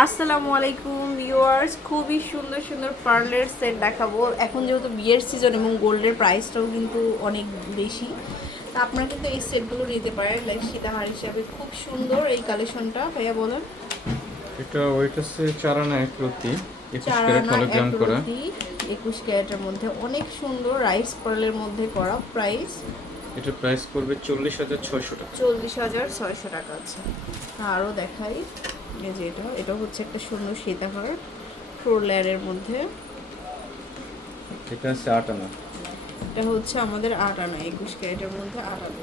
আসসালামু আলাইকুম ভিউয়ার্স। খুবই সুন্দর সুন্দর পার্লের সেট দেখাবো। এখন যেহেতু বিয়ের সিজন এবং গোল্ডের প্রাইসটাও কিন্তু অনেক বেশি তা আপনারা কিন্তু এই সেটগুলো নিতে পারেন। লাইক সীতাহার হিসাবে খুব সুন্দর এই কালেকশনটা ভাইয়া বলেন। এটা ওয়েট আছে চারানা এক রতি একুশ ক্যারেট হলোগ্রাম করা। একুশ ক্যারেটের মধ্যে অনেক সুন্দর রাইস পার্লের মধ্যে করা প্রাইস এটা প্রাইস পড়বে চল্লিশ হাজার ছয়শো টাকা। চল্লিশ হাজার ছয়শো টাকা আছে। আরও দেখাই। এই যে এটা এটা হচ্ছে একটা সুন্দর সীতাহার ফোর লেয়ারের মধ্যে। এটা আছে আট আনা। এটা হচ্ছে আমাদের আট আনা একুশ ক্যারেটের মধ্যে আট আনা।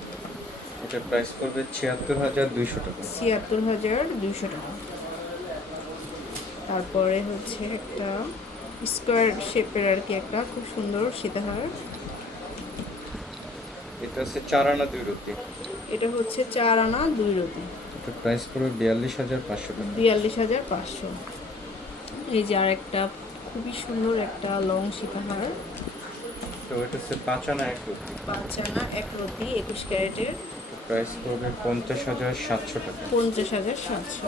এটা প্রাইস পড়বে ছিয়াত্তর হাজার দুইশো টাকা। ছিয়াত্তর হাজার দুইশো টাকা। তারপরে হচ্ছে একটা স্কোয়ার শেপের আর কি একটা খুব সুন্দর সীতাহার। এটা হচ্ছে চার আনা দুই রতি এটা হচ্ছে চার আনা দুই রতি এটা প্রাইস পড়বে বিয়াল্লিশ হাজার পাঁচশো টাকা। বিয়াল্লিশ হাজার পাঁচশো। এই যে আর একটা খুবই সুন্দর একটা লং সীতাহার তো এটা হচ্ছে পাঁচ আনা এক রতি পাঁচ আনা এক রতি একুশ ক্যারেটের। প্রাইস পড়বে পঞ্চাশ হাজার সাতশো টাকা। পঞ্চাশ হাজার সাতশো।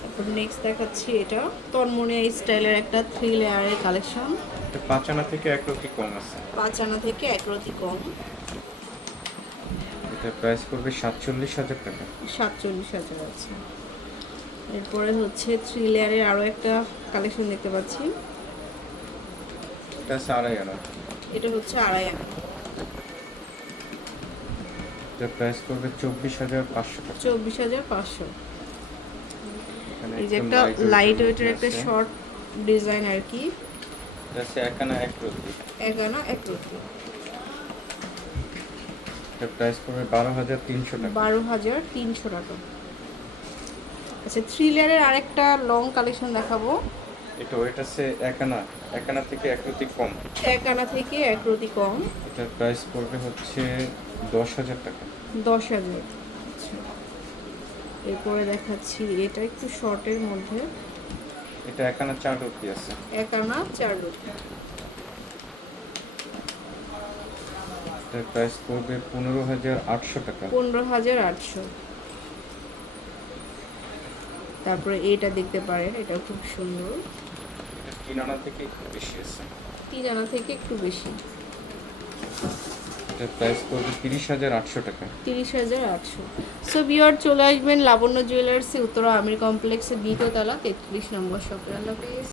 তারপর নেক্সট দেখাচ্ছি এটা। তন্মনে স্টাইলের একটা থ্রি লেয়ারের কালেকশন পাঁচ আনা থেকে এক রতি কম আছে। পাঁচ আনা থেকে এক রতি কম। এটা প্রাইস পড়বে সাতচল্লিশ হাজার টাকা। সাতচল্লিশ হাজার আছে এরপরে হচ্ছে থ্রি লেয়ারের আরও একটা কালেকশন দেখতে পাচ্ছি। এটা আড়াই আনা। এটা হচ্ছে আড়াই আনা। এটা প্রাইস পড়বে চব্বিশ হাজার পাঁচশো টাকা। চব্বিশ হাজার পাঁচশো। এই যে একটা লাইট ওয়েটের একটা শর্ট ডিজাইন আর কি। এটা আছে এক আনা এক রতি এক আনা এক রতি এটা প্রাইস পড়বে বারো হাজার তিনশো টাকা। বারো হাজার তিনশো টাকা। আচ্ছা থ্রি লেয়ারের আরেকটা লং কালেকশন দেখাবো। এটা ওয়েট আছে এক আনা এক আনা থেকে এক রতি কম। এক আনা থেকে এক রতি কম। এটার প্রাইস পড়বে হচ্ছে দশ হাজার টাকা। দশ হাজার। আচ্ছা। এরপরে দেখাচ্ছি এটা একটু শর্টের মধ্যে। এটা এক আনা চার রতি আছে। এক আনা চার রতি। এটার প্রাইস পড়বে পনেরো হাজার আটশো টাকা। পনেরো হাজার আটশো। তারপরে এটা দেখতে পারেন এটা খুব সুন্দর। এটা তিন আনা থেকে একটু বেশি আছে? তিন আনা থেকে একটু বেশি। এটার প্রাইস পড়বে তিরিশ হাজার আটশো টাকা। তিরিশ হাজার আটশো। সো বিয়ার চলে আসবেন লাবণ্য জুয়েলার্সে উত্তরা আমির কমপ্লেক্সের দ্বিতীয় তলা তেত্রিশ নম্বর শপে আল্লাহ।